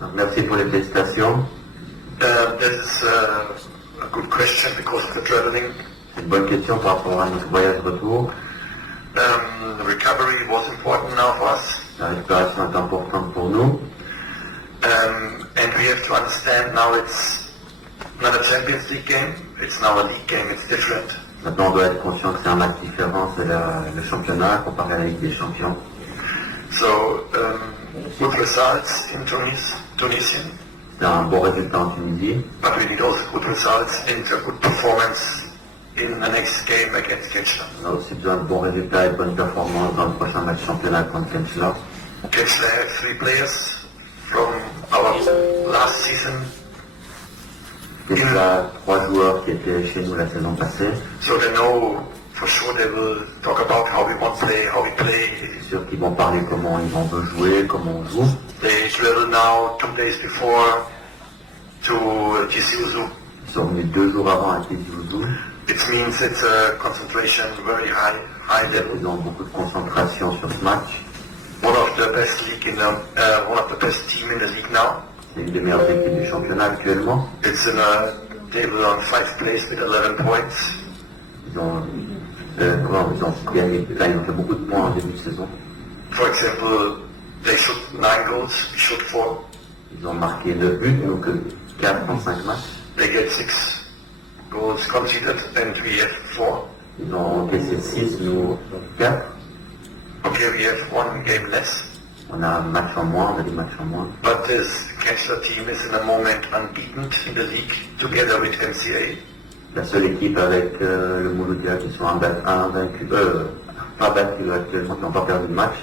Donc, merci pour les félicitations. This is a good question because of the traveling. C'est une bonne question par rapport à notre voyage retour. The recovery was important now for us. La récupération est importante pour nous. And we have to understand now it's not a Champions League game, it's now a league game, it's different. Maintenant, on doit être conscient que c'est un match différent, c'est le championnat comparé à la Ligue des Champions. So, good results in Tunisia, C'est un bon résultat en Tunisie, but we need also good results and a good performance in the next game against Kenchla. on a aussi besoin de bons résultats et de bonnes performances dans le prochain match championnat contre Kenchla. Kenchla have 3 players from our last season. Kenchla, 3 joueurs qui étaient chez nous la saison passée. So they know for sure they will talk about how we want to play, how we play. C'est sûr qu'ils vont parler comment ils vont jouer, comment on joue. They drill now 2 days before to Tisiuzu. Ils sont venus 2 jours avant à Tizi Ouzou. It means it's a concentration very high level. Ils ont beaucoup de concentration sur ce match. One of the best league in one of the best team in the league now. C'est une des meilleures équipes du championnat actuellement. It's in a table on 5th place with 11 points. Ils ont gagné, là, ils ont fait beaucoup de points en début de saison. For example, they shoot 9 goals, we shoot 4. Ils ont marqué 9 buts, donc 4 en 5 matchs. They get 6 goals conceded and we have 4. Ils ont encaissé 6, nous 4. Okay, we have 1 game less. On a un match en moins, on a des matchs en moins. But this Kessler team is in the moment unbeaten in the league together with MCA. La seule équipe avec le Mouloudia qui sont invaincus, pas battus actuellement, qui n'ont pas perdu de match.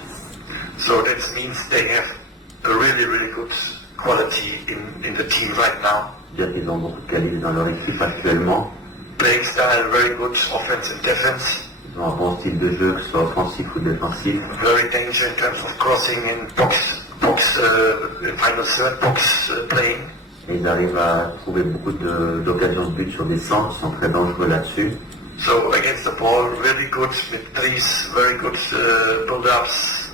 So that means they have a really, really good quality in the team right now. C'est-à-dire qu'ils ont beaucoup de qualité dans leur équipe actuellement. Playing style, very good offense and defense. Ils ont un bon style de jeu, que ce soit offensif ou défensif. Very danger in terms of crossing and final third box playing. Et ils arrivent à trouver beaucoup d'occasions de but sur des centres, ils sont très dangereux là-dessus. So against the ball, really good with threes, very good build-ups.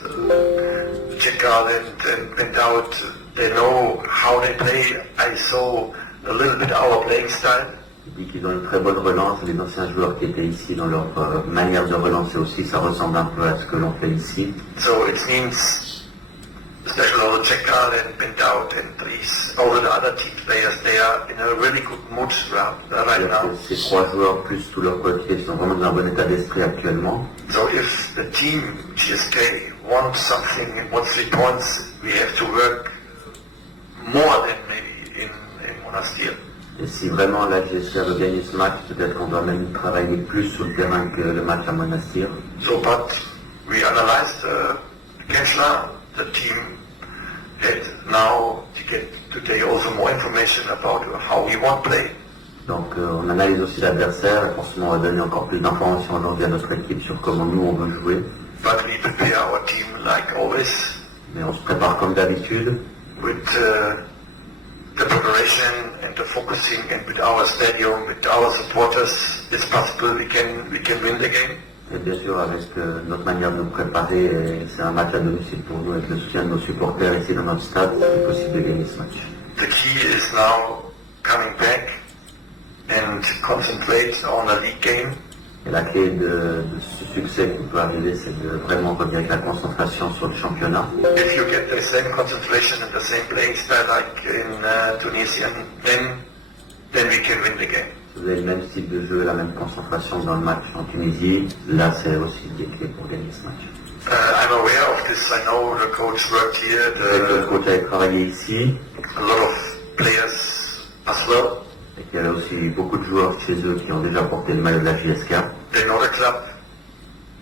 Checkal and out, they know how they play. I saw a little bit our playing style. Je dis qu'ils ont une très bonne relance, les anciens joueurs qui étaient ici dans leur manière de relancer aussi, ça ressemble un peu à ce que l'on fait ici. So it means, especially all the Checkal and Bentout and threes, all the other team players, they are in a really good mood right now. Ces 3 joueurs plus tous leurs coéquipiers sont vraiment dans un bon état d'esprit actuellement. So if the team GSK wants something, wants 3 points, we have to work more than maybe in Monastir. Et si vraiment la GSK veut gagner ce match, peut-être qu'on doit même travailler plus sur le terrain que le match à Monastir. So, but we analyzed Kenchla, the team had now to get today also more information about how we want to play. Donc on analyse aussi l'adversaire et forcément on va donner encore plus d'informations aujourd'hui à notre équipe sur comment nous on veut jouer. But we prepare our team like always. Mais on se prépare comme d'habitude. With the preparation and the focusing and with our stadium, with our supporters, it's possible we can win the game. Et bien sûr avec notre manière de nous préparer, et c'est un match à domicile pour nous avec le soutien de nos supporters ici dans notre stade, c'est possible de gagner ce match. The key is now coming back and concentrate on a league game. Et la clé de ce succès qui peut arriver, c'est de vraiment revenir avec la concentration sur le championnat. If you get the same concentration and the same playing style like in Tunisia, then we can win the game. Si vous avez le même style de jeu et la même concentration dans le match en Tunisie, là c'est aussi des clés pour gagner ce match. I'm aware of this. I know the coach worked here. Le coach a travaillé ici. A lot of players as well. Et qu'il y a aussi beaucoup de joueurs chez eux qui ont déjà porté le maillot de la JSK. They know the club,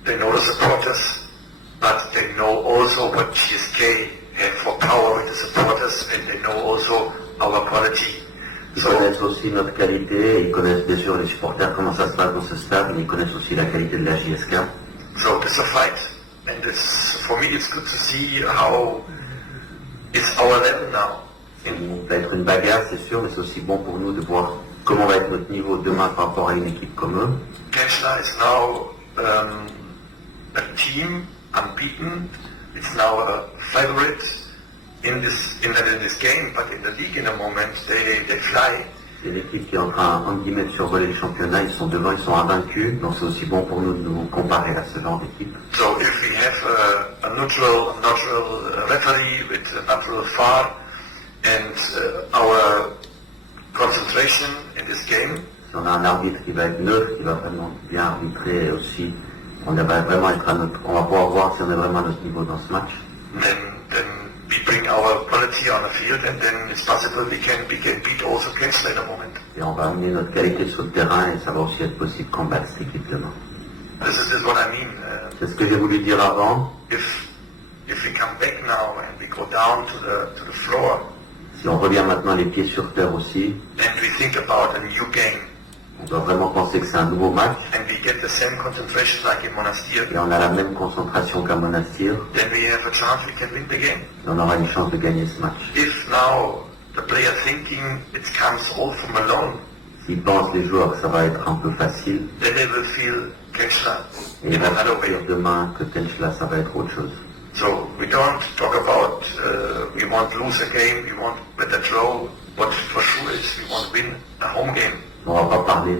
they know the supporters, but they know also what GSK have for power with the supporters, and they know also our quality. Ils connaissent aussi notre qualité, ils connaissent bien sûr les supporters, comment ça se passe dans ce stade, mais ils connaissent aussi la qualité de la JSK. So it's a fight, and for me it's good to see how it's our level now. Ça va être une bagarre, c'est sûr, mais c'est aussi bon pour nous de voir comment va être notre niveau demain par rapport à une équipe comme eux. Kenchla is now a team unbeaten. It's now a favorite in this game, but in the league in a moment they fly. C'est l'équipe qui est en train, entre guillemets, de survoler le championnat. Ils sont devant, ils sont invaincus. Donc c'est aussi bon pour nous de nous comparer à ce genre d'équipe. So if we have a neutral referee with a neutral VAR and our concentration in this game, Si on a un arbitre qui va être neutre, qui va vraiment bien arbitrer et aussi, on va vraiment être on va pouvoir voir si on est vraiment à notre niveau dans ce match. then we bring our quality on the field, and then it's possible we can beat also Kensler in a moment. Et on va amener notre qualité sur le terrain et ça va aussi être possible de combattre cette équipe demain. This is what I mean. C'est ce que j'ai voulu dire avant. If we come back now and we go down to the floor Si on revient maintenant les pieds sur terre aussi, and we think about a new game on doit vraiment penser que c'est un nouveau match and we get the same concentration like in Monastir, et on a la même concentration qu'à Monastir then we have a chance we can win the game. et on aura une chance de gagner ce match. If now the player thinking it comes all from alone, S'ils pensent les joueurs que ça va être un peu facile, then they will feel Kensler et ils in vont another se dire way. demain que Tenchla ça va être autre chose. So we don't talk about we want to lose a game, we want better draw. What for sure is we want to win a home game. On va pas parler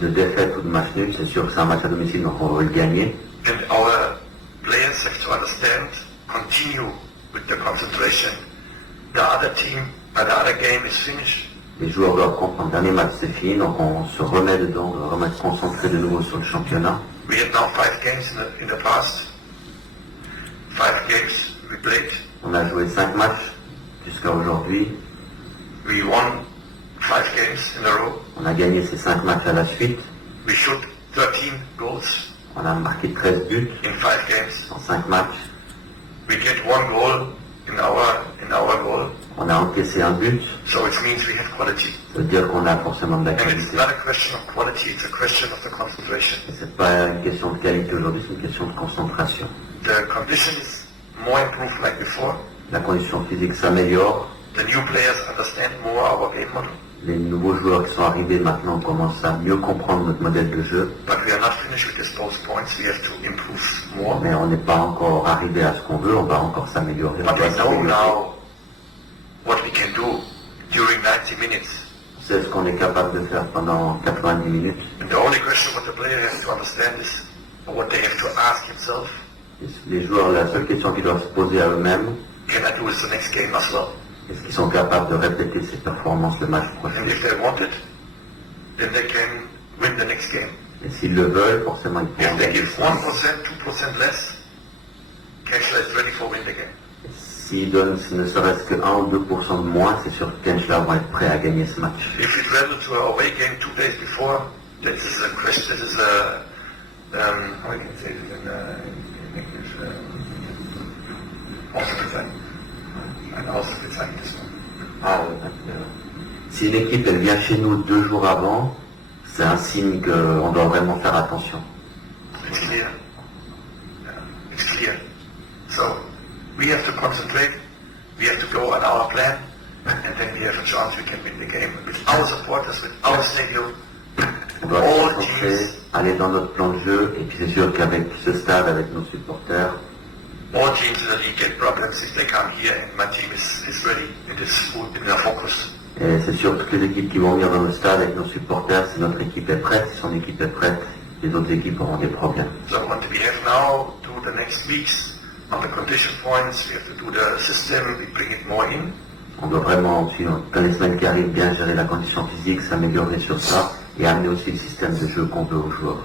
de défaite ou de match nul, c'est sûr que c'est un match à domicile donc on va le gagner. And our players have to understand, continue with the concentration. The other team, the other game is finished. Les joueurs doivent comprendre, le dernier match c'est fini, donc on se remet dedans, on va vraiment se concentrer de nouveau sur le championnat. We had now 5 games in the past. 5 games we played. On a joué 5 matchs jusqu'à aujourd'hui, We won 5 games in a row. on a gagné ces 5 matchs à la suite, We shot 13 goals on a marqué 13 buts in 5 games. en 5 matchs, We get 1 goal in our goal. on a encaissé un but, So it means we have quality. ça veut dire qu'on a forcément de la And it's qualité. not a question of quality, it's a question of the concentration. Et c'est pas une question de qualité aujourd'hui, c'est une question de concentration. The condition is more improved like before. La condition physique s'améliore, The new players understand more our game model. les nouveaux joueurs qui sont arrivés maintenant commencent à mieux comprendre notre modèle de jeu, But we are not finished with these both points. We have to improve more. mais on n'est pas encore arrivé à ce qu'on veut, on va encore s'améliorer. On But doit we know s'améliorer. now what we can do during 90 minutes. On sait ce qu'on est capable de faire pendant 90 minutes. And the only question what the player has to understand is what they have to ask himself. Les joueurs, la seule question qu'ils doivent se poser à eux-mêmes, Can I do this the next game as well? est-ce qu'ils sont capables de répéter ces performances le match prochain? And if they want it, then they can win the next game. Et s'ils le veulent, forcément ils pourront If they gagner. give 1%, 2% less, Kensler is ready for win the game. S'ils donnent ne serait-ce que 1 ou 2% de moins, c'est sûr que Tenchla vont être prêts à gagner ce match. If we travel to our away game 2 days before, then this is a question. This is a how I can say it in English. An Ausrufezeichen. Si une équipe elle vient chez nous 2 jours avant, c'est un signe qu'on doit vraiment faire attention. It's clear. It's clear. So we have to concentrate. We have to go on our plan, and then we have a chance we can win the game with our supporters, with our stadium. On doit se All concentrer, teams, aller dans notre plan de jeu, et puis c'est sûr qu'avec ce stade, avec nos supporters, all teams in the league get problems if they come here, and my team is ready. It is in their focus. et c'est sûr que toutes les équipes qui vont venir dans le stade avec nos supporters, si notre équipe est prête, si son équipe est prête, les autres équipes auront des problèmes. So what we have now to the next weeks on the condition points, we have to do the system, we bring it more in. On doit vraiment, dans les semaines qui arrivent, bien gérer la condition physique, s'améliorer sur ça, et amener aussi le système de jeu qu'on veut aux joueurs.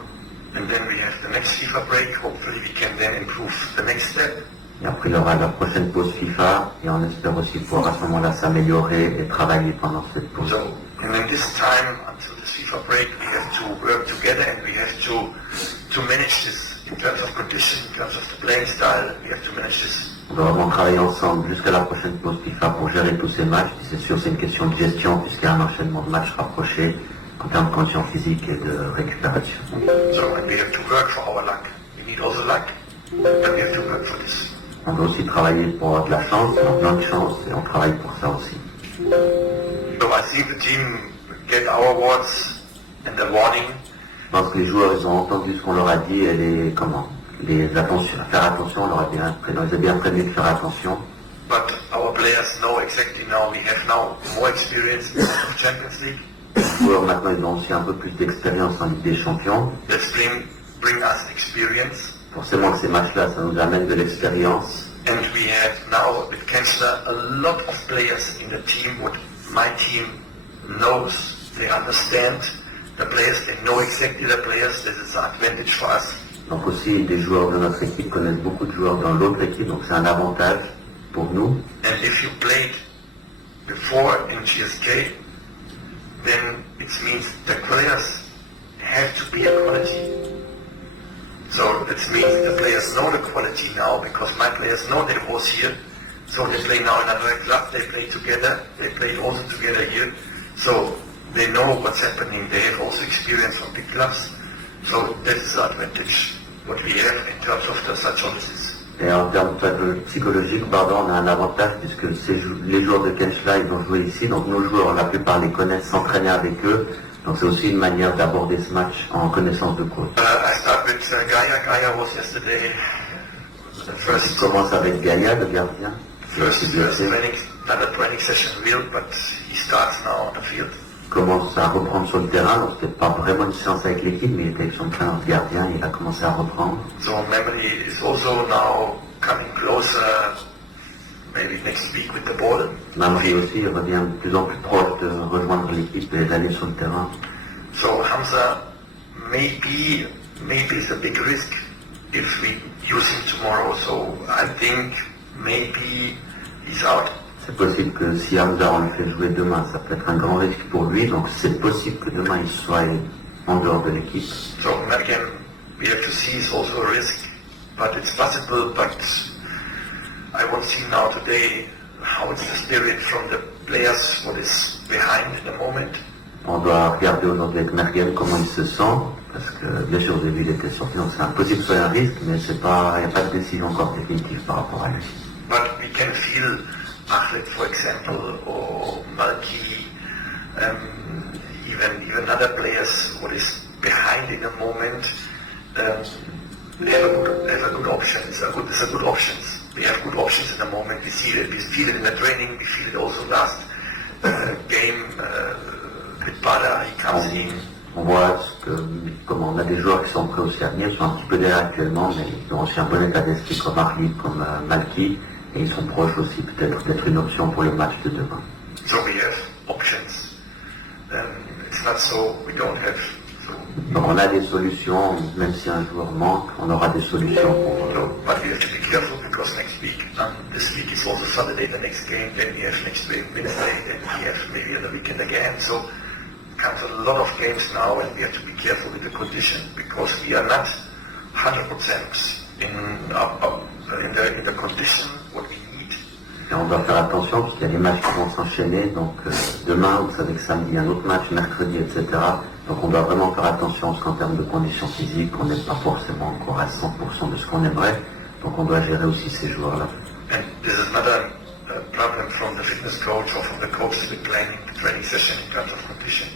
And then we have the next FIFA break. Hopefully we can then improve the next step. Et après, il y aura la prochaine pause FIFA, et on espère aussi pouvoir à ce moment-là s'améliorer et travailler pendant cette pause. So, and in this time, until this FIFA break, we have to work together and we have to manage this in terms of condition, in terms of the playing style. We have to manage this. On doit vraiment travailler ensemble jusqu'à la prochaine pause FIFA pour gérer tous ces matchs. Et c'est sûr, c'est une question de gestion, puisqu'il y a un enchaînement de matchs rapprochés en termes de condition physique et de récupération. So, and we have to work for our luck. We need also luck, but we have to work for this. On doit aussi travailler pour avoir de la chance, on a plein de chance, et on travaille pour ça aussi. So I think the team get our words and the warning. Je pense que les joueurs, ils ont entendu ce qu'on leur a dit, et faire attention, on leur a bien, on les a bien prévenus de faire attention. But our players know exactly now, we have now more experience in the Champions League. Les joueurs maintenant ils ont aussi un peu plus d'expérience en Ligue des Champions. That's bring us experience. Forcément que ces matchs-là, ça nous amène de l'expérience. And we have now with Kensler a lot of players in the team what my team knows. They understand the players, they know exactly the players. This is an advantage for us. Donc aussi, des joueurs de notre équipe connaissent beaucoup de joueurs dans l'autre équipe, donc c'est un avantage pour nous. And if you played before in GSK, then it means the players have to be a quality. So that means the players know the quality now because my players know they was here. So they play now in another club, they play together, they play also together here. So they know what's happening, they have also experience from big clubs. So that is the advantage what we have in terms of the psychologists. Et en termes psychologiques, on a un avantage puisque les joueurs de Kenchla, ils ont joué ici, donc nos joueurs, la plupart les connaissent, s'entraîner avec eux. Donc c'est aussi une manière d'aborder ce match en connaissance de cause. I start with Gaia. Gaia was yesterday the first. On commence avec Gaia, le gardien. First training, not a training session real, but he starts now on the field. Commence à reprendre sur le terrain, donc c'était pas vraiment une séance avec l'équipe, mais il était avec son entraîneur de gardien, il a commencé à reprendre. So memory is also now coming closer, maybe next week with the ball. Mamri aussi, il revient de plus en plus proche de rejoindre l'équipe et d'aller sur le terrain. So Hamza maybe is a big risk if we use him tomorrow. So I think maybe he's out. C'est possible que si Hamza on le fait jouer demain, ça peut être un grand risque pour lui, donc c'est possible que demain il soit en dehors de l'équipe. So again, we have to see it's also a risk, but it's possible, but I want to see now today how it's the spirit from the players, what is behind in the moment. On doit regarder aujourd'hui avec Mergen comment il se sent, parce que bien sûr au début il était sorti, donc c'est impossible que ce soit un risque, mais il n'y a pas de décision encore définitive par rapport à lui. But we can feel Ahlet, for example, or Malki, even other players, what is behind in the moment, have a good option. It's a good options. We have good options in the moment. We see it. We feel it in the training. We feel it also last game with Bada. He comes in. On voit comment on a des joueurs qui sont prêts aussi à venir, ils sont un petit peu derrière actuellement, mais ils ont aussi un bon état d'esprit comme Arlit, comme Malki. Et ils sont proches aussi peut-être d'être une option pour le match de demain. So we have options. It's not so we don't have. Donc on a des solutions, même si un joueur manque, on aura des solutions pour. But we have to be careful because next week, this week is also Saturday, the next game. Then we have next week Wednesday, then we have maybe the weekend again. So it comes a lot of games now, and we have to be careful with the condition because we are not 100% in the condition what we need. Et on doit faire attention parce qu'il y a des matchs qui vont s'enchaîner. Donc demain, vous savez que samedi, il y a un autre match, mercredi, etc. Donc on doit vraiment faire attention parce qu'en termes de conditions physiques, on n'est pas forcément encore à 100% de ce qu'on aimerait. Donc on doit gérer aussi ces joueurs-là. And this is not a problem from the fitness coach or from the coaches with training session in terms of condition.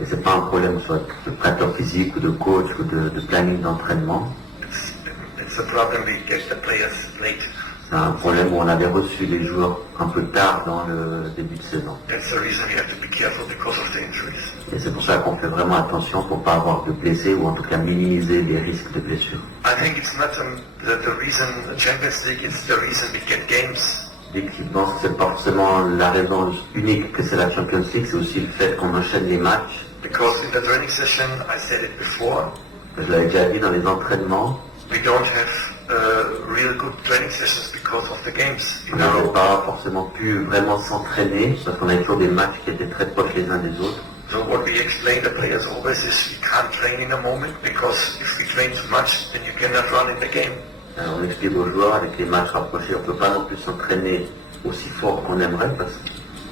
Et c'est pas un problème soit de préparateur physique ou de coach ou de planning d'entraînement. It's a problem we get the players late. C'est un problème où on avait reçu les joueurs un peu tard dans le début de saison. That's the reason we have to be careful because of the injuries. Et c'est pour ça qu'on fait vraiment attention pour ne pas avoir de blessés ou en tout cas minimiser les risques de blessures. I think it's not the reason the Champions League, it's the reason we get games. L'équipe pense que c'est pas forcément la raison unique que c'est la Champions League, c'est aussi le fait qu'on enchaîne les matchs. Because in the training session, I said it before, Je l'avais déjà dit dans les entraînements, we don't have real good training sessions because of the games. on n'avait pas forcément pu vraiment s'entraîner parce qu'on avait toujours des matchs qui étaient très proches les uns des autres. So what we explain to players always is we can't train in a moment because if we train too much, then you cannot run in the game. Alors on explique aux joueurs avec les matchs rapprochés, on ne peut pas non plus s'entraîner aussi fort qu'on aimerait parce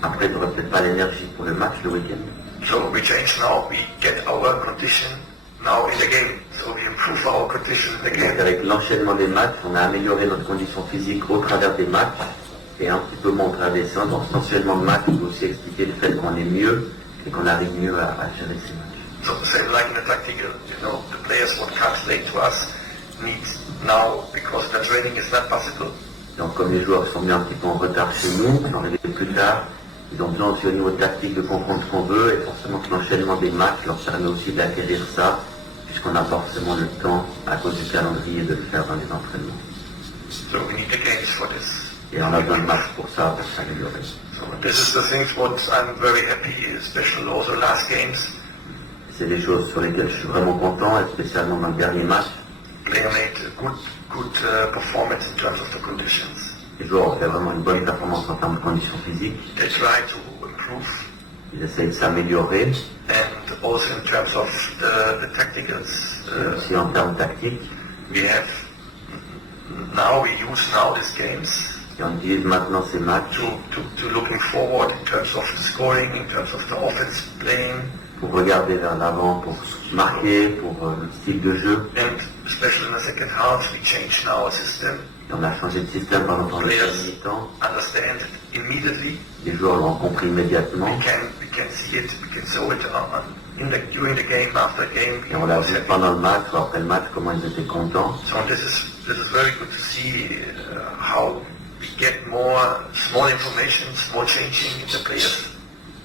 qu'après on n'aurait peut-être pas l'énergie pour le match le week-end. So we change now, we get our condition now in the game. So we improve our condition in the Donc game. avec l'enchaînement des matchs, on a amélioré notre condition physique au travers des matchs et un petit peu moins au travers des séances. Donc cet enchaînement de matchs peut aussi expliquer le fait qu'on est mieux et qu'on arrive mieux à gérer ces matchs. So the same like in the tactical, the players what can't play to us need now because the training is not possible. Donc comme les joueurs sont mis un petit peu en retard chez nous, ils sont arrivés plus tard, ils ont besoin aussi au niveau tactique de comprendre ce qu'on veut et forcément que l'enchaînement des matchs leur permet aussi d'acquérir ça, puisqu'on n'a pas forcément le temps à cause du calendrier de le faire dans les entraînements. So we need the games for this. Et on a besoin de matchs pour ça, pour s'améliorer. So this is the things what I'm very happy, especially also last games. C'est des choses sur lesquelles je suis vraiment content, et spécialement dans le dernier match. Player made a good performance in terms of the conditions. Les joueurs ont fait vraiment une bonne performance en termes de conditions physiques. They try to improve, Ils essayent de s'améliorer, and also in terms of the tacticals. et aussi en termes tactiques. We use now these games Et on utilise maintenant ces matchs to looking forward in terms of the scoring, in terms of the offense playing, pour regarder vers l'avant, pour marquer, pour le style de jeu. and especially in the second half, we change now our system. Et on a changé de système pendant le Players premier temps. understand it immediately. Les joueurs l'ont compris immédiatement. We can see it, we can show it during the game, after the game. Et on l'a vu pendant le match, ou après le match, comment ils étaient contents. So this is very good to see how we get more small information, small changing, and the players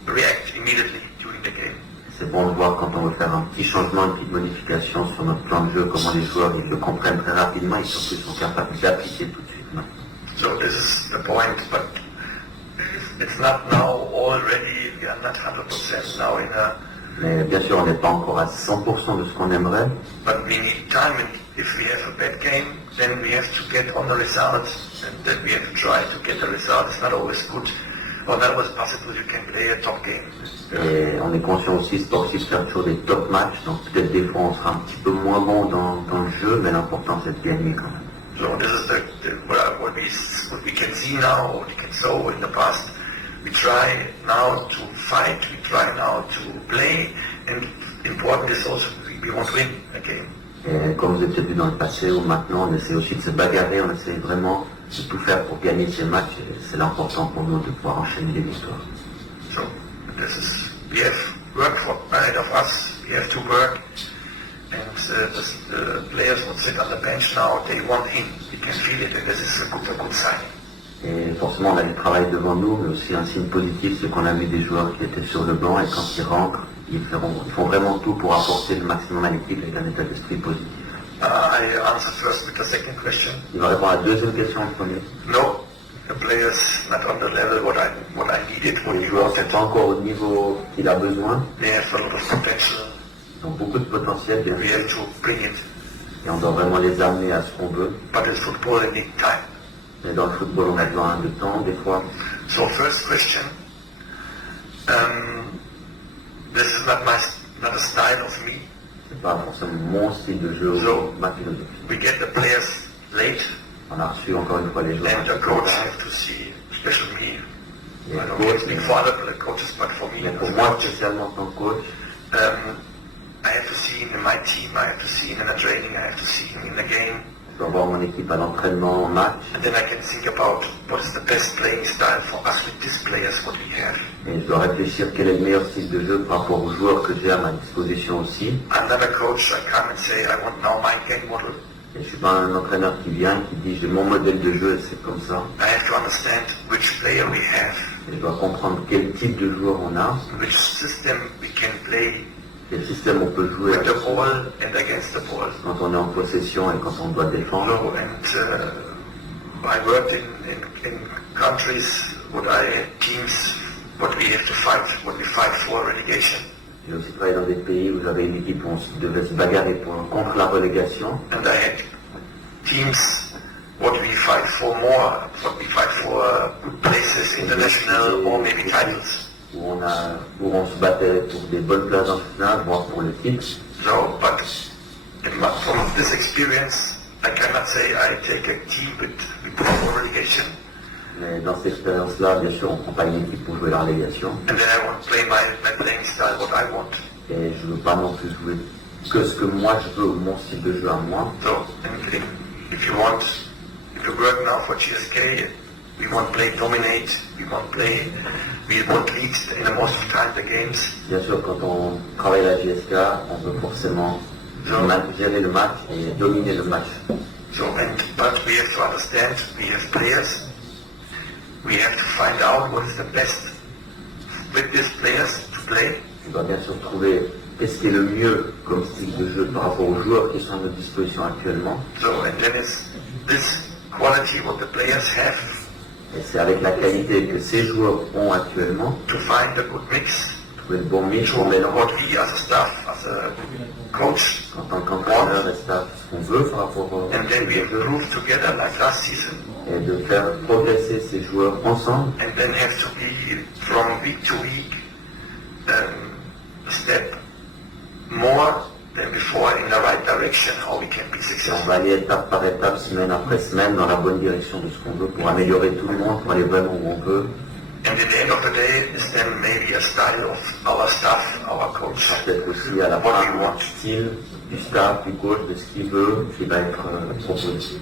react immediately during the game. C'est bon de voir quand on veut faire un petit changement, une petite modification sur notre plan de jeu, comment les joueurs ils le comprennent très rapidement et surtout sont capables d'appliquer tout de suite maintenant. So this is the point, but it's not now already, we are not 100% now in a, Mais bien sûr, on n'est pas encore à 100% de ce qu'on aimerait, but we need time, and if we have a bad game, then we have to get on the result, and then we have to try to get the result. It's not always good, or not always possible you can play a top game. et on est conscient aussi sportif faire toujours des top matchs, donc peut-être des fois on sera un petit peu moins bon dans le jeu, mais l'important c'est de gagner quand même. So this is what we can see now, what we can show in the past. We try now to fight, we try now to play, and important is also we want to win a game. Et comme vous avez peut-être vu dans le passé ou maintenant, on essaie aussi de se bagarrer, on essaie vraiment de tout faire pour gagner ces matchs, et c'est l'important pour nous de pouvoir enchaîner les victoires. So we have work ahead of us, we have to work, and the players will sit on the bench now, they want in, we can feel it, and this is a good sign. Et forcément, on a du travail devant nous, mais aussi un signe positif, c'est qu'on a vu des joueurs qui étaient sur le banc, et quand ils rentrent, ils font vraiment tout pour apporter le maximum à l'équipe avec un état d'esprit positif. I answer first with the second question. Il va répondre à la deuxième question en premier. No, the players not on the level what I needed, what Les you joueurs ne wanted. sont pas encore au niveau qu'il a besoin, They have a lot of potential. ils ont beaucoup de potentiel, bien We sûr, have to bring it, et on doit vraiment les amener à ce qu'on veut. but in football they need time. Mais dans le football, on a besoin de temps, des fois. So first question, this is not a style of me. C'est pas forcément mon style de jeu So- ou ma philosophie. We get the players late, On a reçu encore une fois les joueurs. and the coach have to see, especially me. Les I don't can't coachs, speak for other coaches, but for me, mais as pour a moi, coach, spécialement en tant que coach, I have to see him in my team, I have to see him in the training, I have to see him in the game, je dois voir mon équipe à l'entraînement, au match, and then I can think about what is the best playing style for us with these players, what we have. et je dois réfléchir quel est le meilleur style de jeu par rapport aux joueurs que j'ai à ma disposition aussi. I'm not a coach, I come and say, I want now my game model. Et je suis pas un entraîneur qui vient, qui dit j'ai mon modèle de jeu et c'est comme ça. I have to understand which player we have, Et je dois comprendre quel type de joueur on a, which system we can play quel système on peut jouer with the ball and against the ball. quand on est en possession et quand on doit défendre. No, and I worked in countries teams what we have to fight, what we fight for relegation. J'ai aussi travaillé dans des pays où j'avais une équipe où on devait se bagarrer contre la relégation. And I had teams what we fight for more, what we fight for good places, international or maybe titles. Où on se battait pour des bonnes places en finale, voire pour le titre. So, but from this experience, I cannot say I take a team with for relegation, Mais dans cette expérience-là, bien sûr, on ne prend pas une équipe pour jouer la relégation. and then I want to play my playing style, what I want. Et je ne veux pas non plus jouer que ce que moi je veux, mon style de jeu à moi. So, and if you work now for GSK, we want to play dominate, we want lead in the most of the time the games. Bien sûr, quand on travaille à la GSK, on veut forcément gérer le match et dominer le match. But we have to understand, we have players, we have to find out what is the best with these players to play. On doit bien sûr trouver qu'est-ce qui est le mieux comme style de jeu par rapport aux joueurs qui sont à notre disposition actuellement. And then it's this quality what the players have. Et c'est avec la qualité que ces joueurs ont actuellement, To find a good mix. trouver le bon mix, To bon mélange, what we as a staff, as a coach, en tant qu'entraîneur et staff, ce qu'on veut par rapport au and then we style de jeu, improve together like last season. et de faire progresser ces joueurs ensemble. And then have to be from week to week a step more than before in the right direction, how we can be Et on successful. va aller étape par étape, semaine après semaine, dans la bonne direction de ce qu'on veut pour améliorer tout le monde, pour aller vraiment où on veut. And at the end of the day, is then maybe a style of our staff, our coach. Peut-être aussi à la What we fin, want. style du staff, du coach, de ce qu'il veut, qui va être proposé.